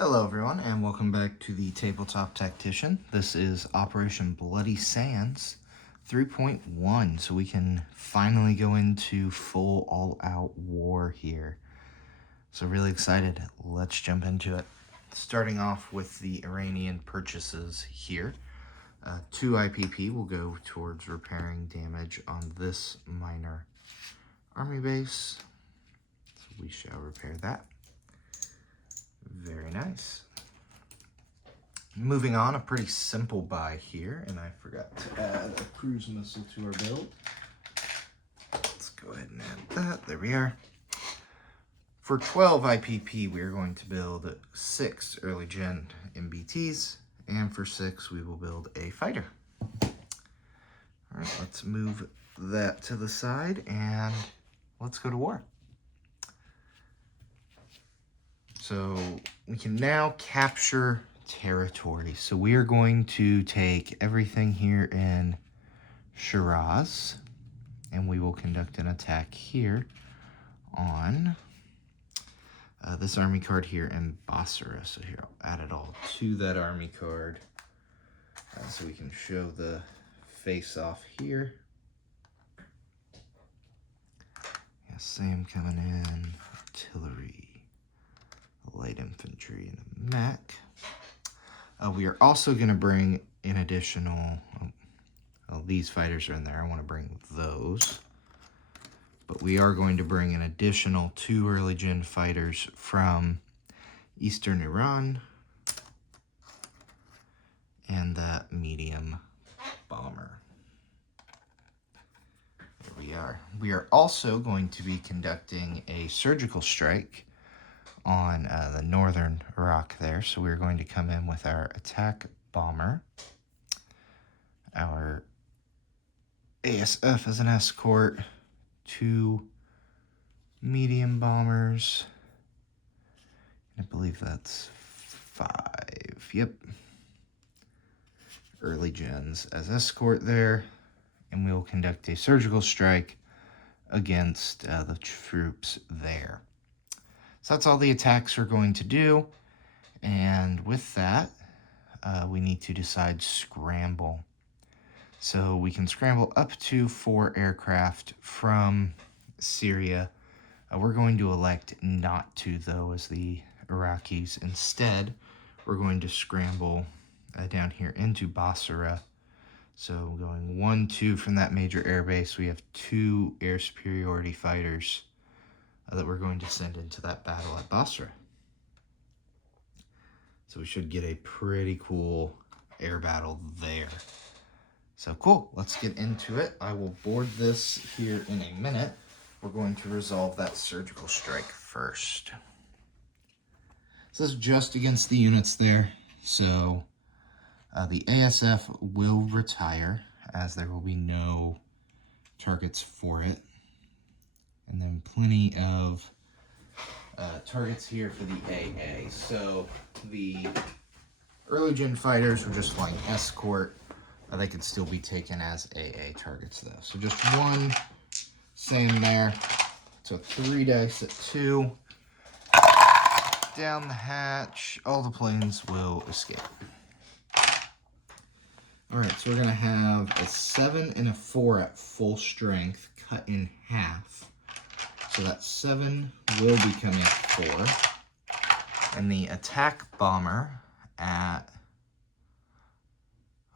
Hello everyone and welcome back to the Tabletop Tactician. This is Operation Bloody Sands 3.1, so we can finally go into full all-out war here. So really excited. Let's jump into it. Starting off with the Iranian purchases here. 2 IPP will go towards repairing damage on this minor army base. So we shall repair that. Very nice. Moving on, a pretty simple buy here, and I forgot to add a cruise missile to our build. Let's go ahead and add that. There we are. For 12 IPP, we are going to build 6 early gen MBTs, and for 6, we will build a fighter. All right, let's move that to the side, and let's go to war. So we can now capture territory. So we are going to take everything here in Shiraz, and we will conduct an attack here on this army card here in Basra. So here, I'll add it all to that army card so we can show the face-off here. Yeah, same coming in, artillery, light infantry, and a mech. We are also going to bring an additional, these fighters are in there, I want to bring those. But we are going to bring an additional 2 early gen fighters from Eastern Iran and that medium bomber. There we are. We are also going to be conducting a surgical strike on the northern Iraq there. So we're going to come in with our attack bomber, our ASF as an escort, 2 medium bombers, I believe that's 5, yep, early gens as escort there, and we will conduct a surgical strike against the troops there. So that's all the attacks we're going to do. And with that, we need to decide scramble. So we can scramble up to 4 aircraft from Syria. We're going to elect not to, though, as the Iraqis. Instead, we're going to scramble down here into Basra. So going 1-2 from that major airbase, we have 2 air superiority fighters that we're going to send into that battle at Basra. So we should get a pretty cool air battle there. So cool, let's get into it. I will board this here in a minute. We're going to resolve that surgical strike first. So this is just against the units there. So the ASF will retire as there will be no targets for it. And then plenty of targets here for the AA. So the early gen fighters were just flying escort. They could still be taken as AA targets though. So just 1, same there. So 3 dice at 2. Down the hatch. All the planes will escape. Alright, so we're going to have a 7 and a 4 at full strength cut in half. So that 7 will become a 4. And the attack bomber at...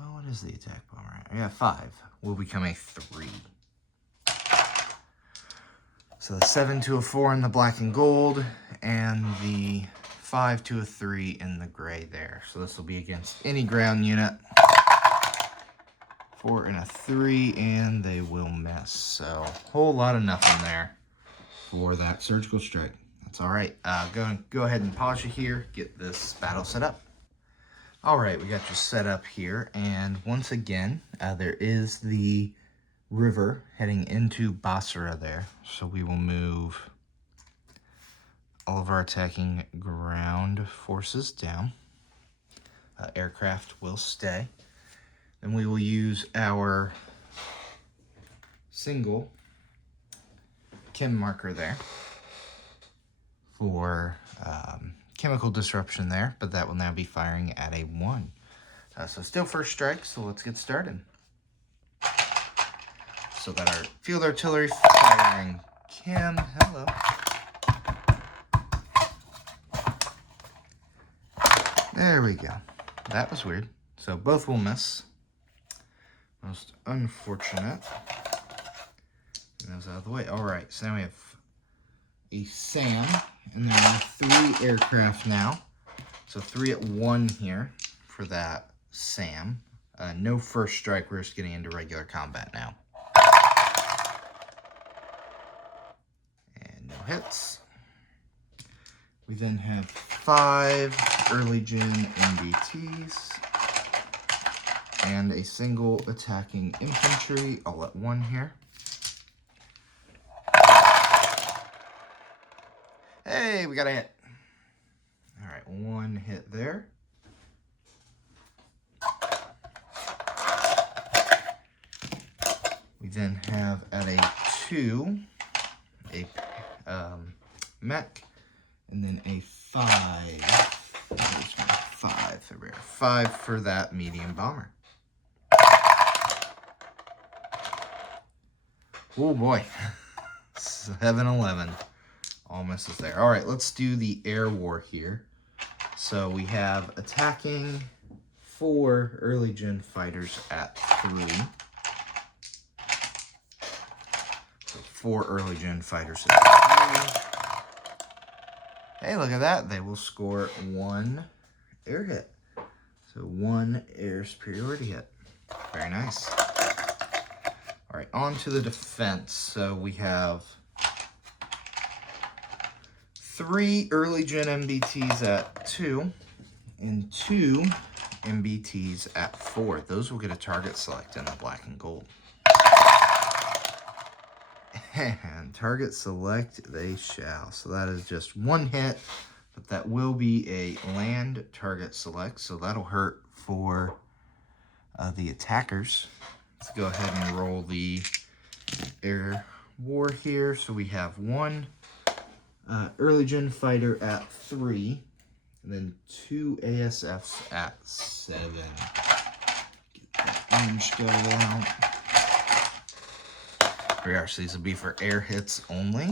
oh, what is the attack bomber at? Yeah, 5 will become a 3. So the 7 to a 4 in the black and gold, and the 5 to a 3 in the gray there. So this will be against any ground unit. 4 and a 3, and they will miss. So whole lot of nothing there for that surgical strike. That's all right. Go ahead and pause you here. Get this battle set up. All right, we got you set up here, and once again, there is the river heading into Basra there. So we will move all of our attacking ground forces down. Aircraft will stay. Then we will use our single chem marker there for chemical disruption there, but that will now be firing at a 1. So still first strike, so let's get started. So got our field artillery firing Kim. Hello. There we go. That was weird. So both will miss. Most unfortunate. Get those out of the way. All right, so now we have a SAM, and there are 3 aircraft now. So 3 at 1 here for that SAM. No first strike. We're just getting into regular combat now. And no hits. We then have 5 early gen MBTs and a single attacking infantry all at 1 here. Hey, we got a hit. All right, 1 hit there. We then have at a 2 a mech, and then a 5. 5 for that medium bomber. Oh boy, 7-11. All misses there. All right, let's do the air war here. So we have attacking 4 early gen fighters at 3. So 4 early gen fighters at 3. Hey, look at that. They will score 1 air hit. So 1 air superiority hit. Very nice. All right, on to the defense. So we have 3 early gen MBTs at 2 and 2 MBTs at 4. Those will get a target select in the black and gold. And target select they shall. So that is just 1 hit, but that will be a land target select. So that'll hurt for the attackers. Let's go ahead and roll the air war here. So we have 1 early gen fighter at 3, and then 2 ASFs at 7. Get that orange guy out. Here we are. So these will be for air hits only.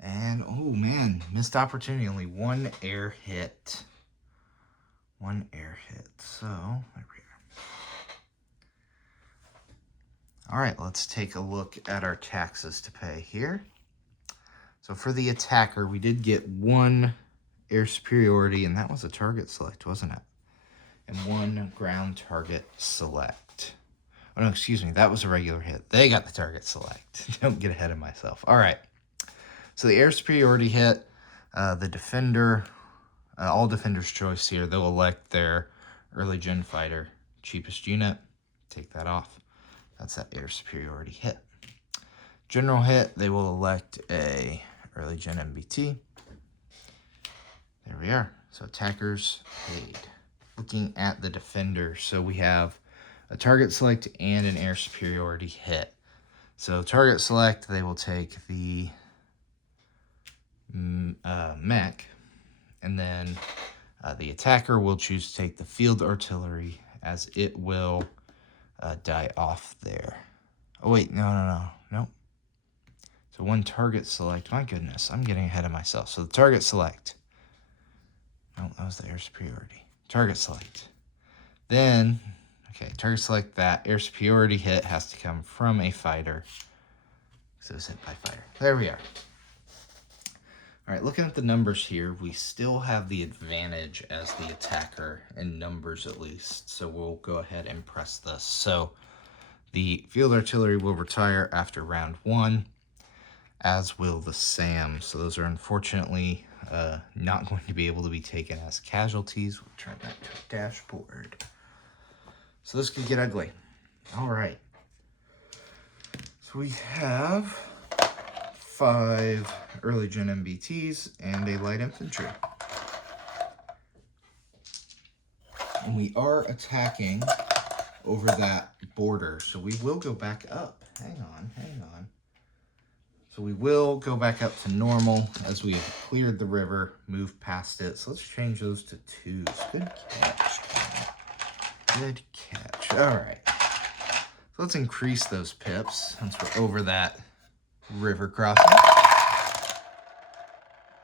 And oh man, missed opportunity. Only 1 air hit. 1 air hit. So there we are. All right, let's take a look at our taxes to pay here. So for the attacker, we did get 1 air superiority, and that was a target select, wasn't it? And 1 ground target select. Oh no, excuse me, that was a regular hit. They got the target select. Don't get ahead of myself. All right, so the air superiority hit, the defender, all defender's choice here, they'll elect their early gen fighter, cheapest unit, take that off. That's that air superiority hit. General hit, they will elect a early gen MBT. There we are. So attackers paid. Looking at the defender, so we have a target select and an air superiority hit. So target select, they will take the mech, and then the attacker will choose to take the field artillery, as it will die off there. Oh wait, no. So 1 target select. My goodness, I'm getting ahead of myself. So the target select. No, that was the air superiority. Target select. Then, okay, target select that. Air superiority hit has to come from a fighter. So it's hit by fighter. There we are. All right, looking at the numbers here, we still have the advantage as the attacker in numbers at least. So we'll go ahead and press this. So the field artillery will retire after round 1, as will the SAM. So those are unfortunately not going to be able to be taken as casualties. We'll turn that to a dashboard. So this could get ugly. All right. So we have 5 early gen MBTs and a light infantry. And we are attacking over that border. So we will go back up. Hang on. So we will go back up to normal as we have cleared the river, moved past it. So let's change those to 2s. Good catch, Kenny. Good catch. All right. So let's increase those pips since we're over that river crossing.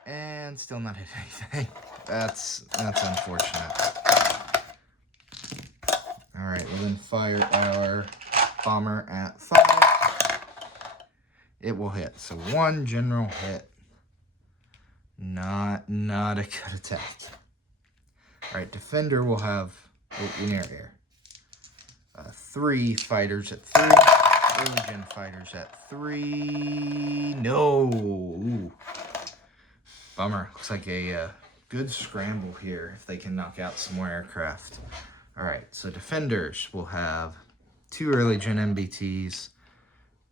And still not hit anything. That's unfortunate. All right, we'll then fire our bomber at 5. It will hit. So 1 general hit. Not a good attack. All right, defender will have air. 3 fighters at 3. Early gen fighters at 3. No. Ooh. Bummer. Looks like a good scramble here if they can knock out some more aircraft. All right, so defenders will have 2 early gen MBTs,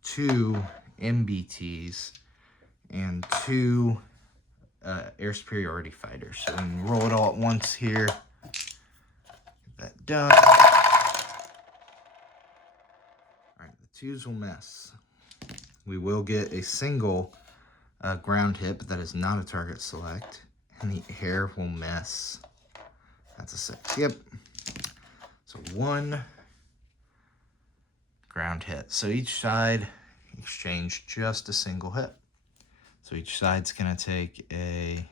2 MBTs, and 2 air superiority fighters. So we can roll it all at once here. Get that done. All right, the 2s will miss. We will get a single ground hit, but that is not a target select. And the air will miss. That's a 6. Yep. So 1 ground hit. So each side exchange just a single hit. So each side's gonna take a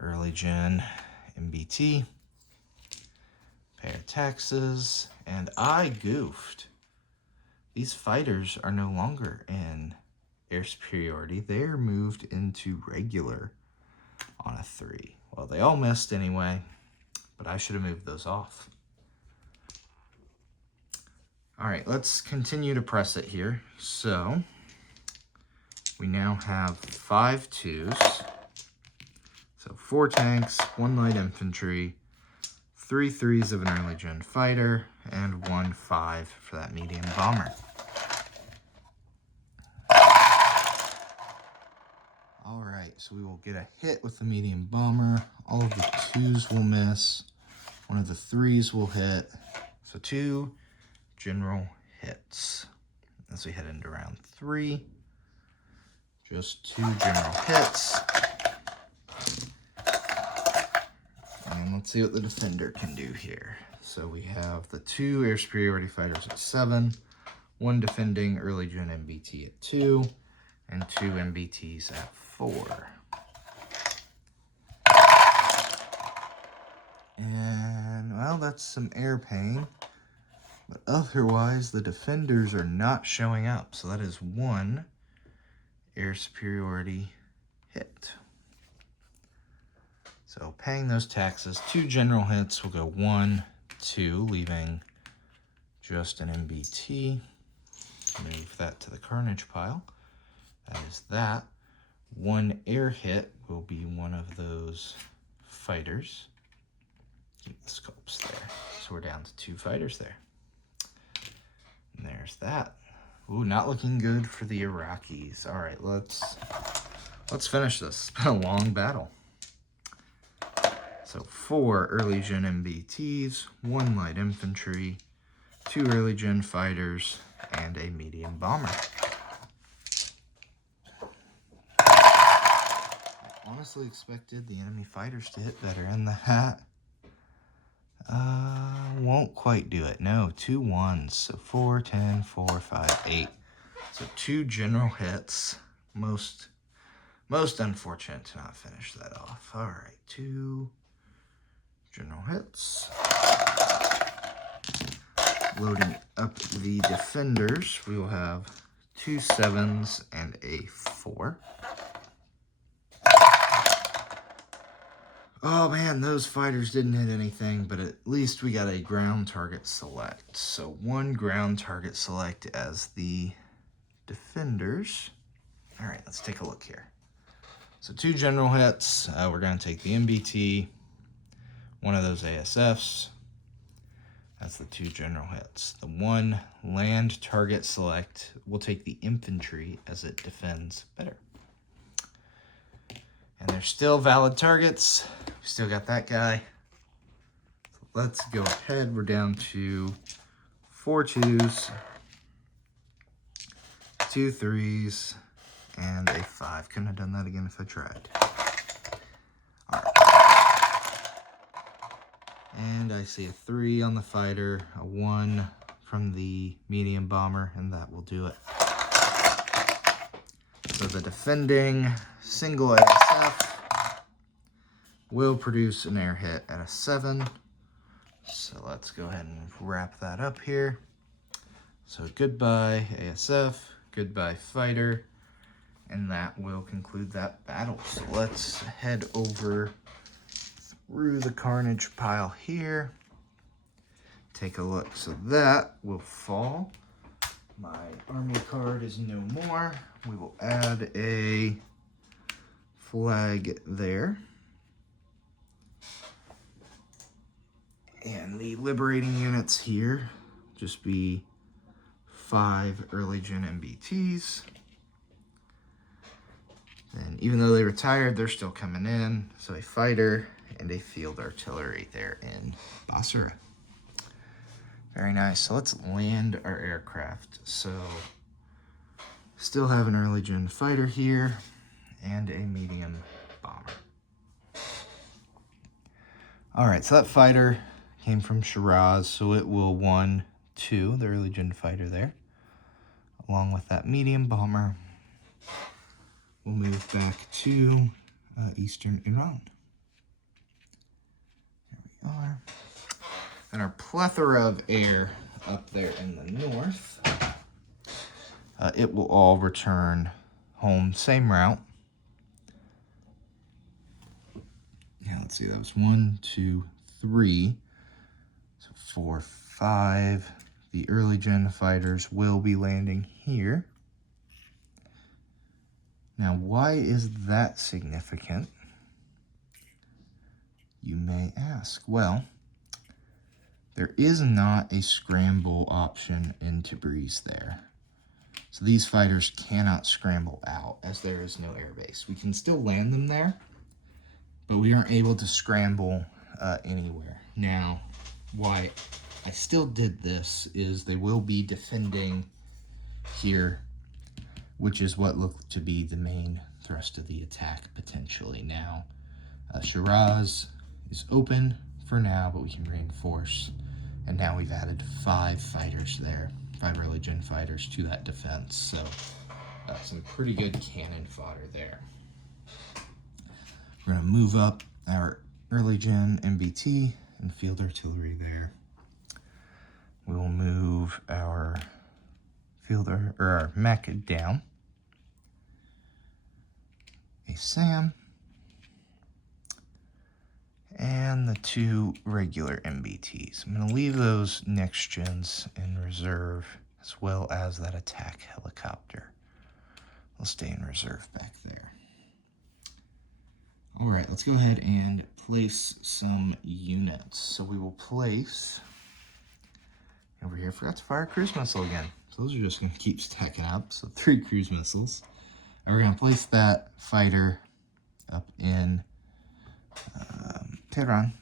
early gen MBT, pay our taxes, and I goofed. These fighters are no longer in air superiority. They're moved into regular on a 3. Well, they all missed anyway, but I should have moved those off. All right, let's continue to press it here. So we now have 5 2s. So 4 tanks, 1 light infantry, 3 3s of an early gen fighter, and 1 5 for that medium bomber. All right, so we will get a hit with the medium bomber. All of the 2s will miss. 1 of the 3s will hit. So 2 general hits. As we head into round 3, just 2 general hits. And let's see what the defender can do here. So we have the 2 air superiority fighters at 7, 1 defending early gen MBT at 2, and 2 MBTs at 4. And, well, that's some air pain. But otherwise, the defenders are not showing up. So that is 1 air superiority hit. So paying those taxes, 2 general hits will go 1, 2, leaving just an MBT. Move that to the carnage pile. That is that. 1 air hit will be 1 of those fighters. Keep the sculpts there. So we're down to 2 fighters there. And there's that. Ooh, not looking good for the Iraqis. All right, let's finish this. It's been a long battle. So 4 early gen MBTs, 1 light infantry, 2 early gen fighters, and a medium bomber. I honestly expected the enemy fighters to hit better, and the hat won't quite do it. No, 2 1s. So 4, 10, 4, 5, 8. So 2 general hits. Most unfortunate to not finish that off. All right, 2 general hits. Loading up the defenders, we will have 2 7s and a 4. Oh man, those fighters didn't hit anything, but at least we got a ground target select. So 1 ground target select as the defenders. All right, let's take a look here. So 2 general hits. We're going to take the MBT, 1 of those ASFs. That's the 2 general hits. The 1 land target select will take the infantry as it defends better. And they're still valid targets. We still got that guy. So let's go ahead. We're down to 4 2s, 2 3s, and a 5. Couldn't have done that again if I tried. All right. And I see a 3 on the fighter, a 1 from the medium bomber, and that will do it. So the defending single ASF will produce an air hit at a 7. So let's go ahead and wrap that up here. So goodbye ASF, goodbye fighter, and that will conclude that battle. So let's head over through the carnage pile here. Take a look. So that will fall. My army card is no more. We will add a flag there. And the liberating units here just be 5 early gen MBTs. And even though they retired, they're still coming in. So a fighter and a field artillery there in Basra. Very nice. So let's land our aircraft. So still have an early gen fighter here and a medium bomber. All right, so that fighter came from Shiraz, so it will 1-2, the early gen fighter there. Along with that medium bomber, we'll move back to eastern Iran. There we are. And our plethora of air up there in the north, it will all return home, same route. Yeah, let's see, that was 1, 2, 3, so 4, 5. The early gen fighters will be landing here. Now, why is that significant? You may ask. Well, there is not a scramble option in Tabriz there. So these fighters cannot scramble out as there is no airbase. We can still land them there, but we aren't able to scramble anywhere. Now, why I still did this is they will be defending here, which is what looked to be the main thrust of the attack potentially. Now, Shiraz is open for now, but we can reinforce. And now we've added 5 fighters there, 5 early gen fighters to that defense. So some pretty good cannon fodder there. We're going to move up our early gen MBT and field artillery there. We will move our our mech down. A SAM. And the 2 regular MBTs. I'm going to leave those next gens in reserve, as well as that attack helicopter. They'll stay in reserve back there. All right, let's go ahead and place some units. So we will place over here. I forgot to fire a cruise missile again. So those are just going to keep stacking up. So 3 cruise missiles. And we're going to place that fighter up in Tehran.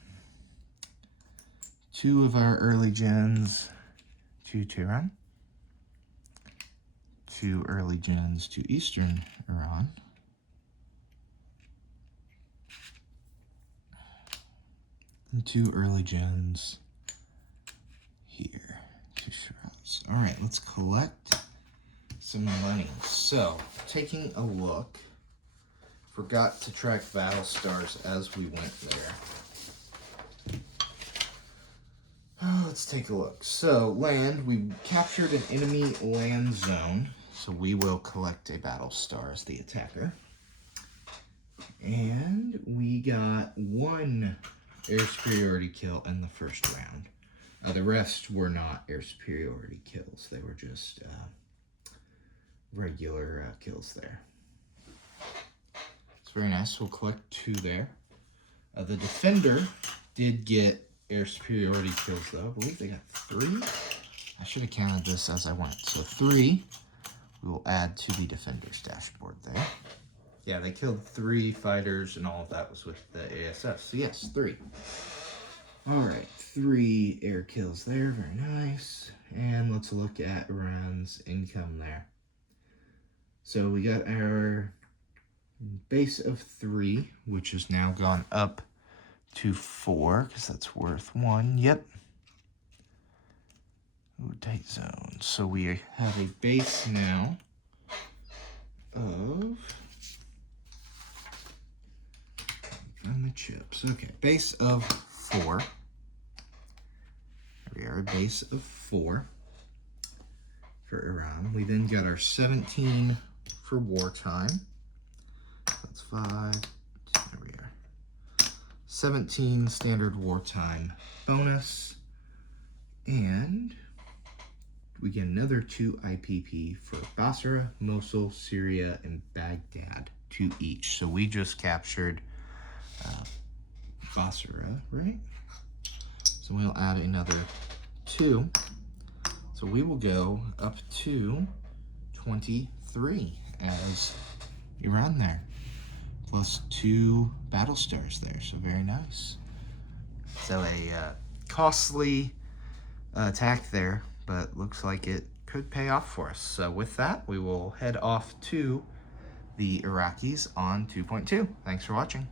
2 of our early gens to Tehran. 2 early gens to eastern Iran. And 2 early gens here to Shiraz. All right, let's collect some money. So, taking a look, forgot to track battle stars as we went there. Let's take a look. So, land, we captured an enemy land zone, so we will collect a battle star as the attacker. And we got 1 air superiority kill in the first round. The rest were not air superiority kills. They were just regular kills there. It's very nice. We'll collect 2 there. The defender did get air superiority kills, though. I believe they got 3. I should have counted this as I went. So 3 we will add to the defender's dashboard there. Yeah, they killed 3 fighters, and all of that was with the ASF. So yes, 3. All right, 3 air kills there. Very nice. And let's look at Iran's income there. So we got our base of 3, which has now gone up to 4, because that's worth 1. Yep. Ooh, tight zone. So we have a base now of... Found the chips. Okay, base of 4. We are a base of 4 for Iran. We then got our 17 for wartime. That's 5. There we are. 17 standard wartime bonus. And we get another 2 IPP for Basra, Mosul, Syria, and Baghdad. 2 each. So we just captured Basra, right? So we'll add another 2. So we will go up to 23 as Iran there. Plus 2 battle stars there, so very nice. So a costly attack there, but looks like it could pay off for us. So with that, we will head off to the Iraqis on 2.2. Thanks for watching.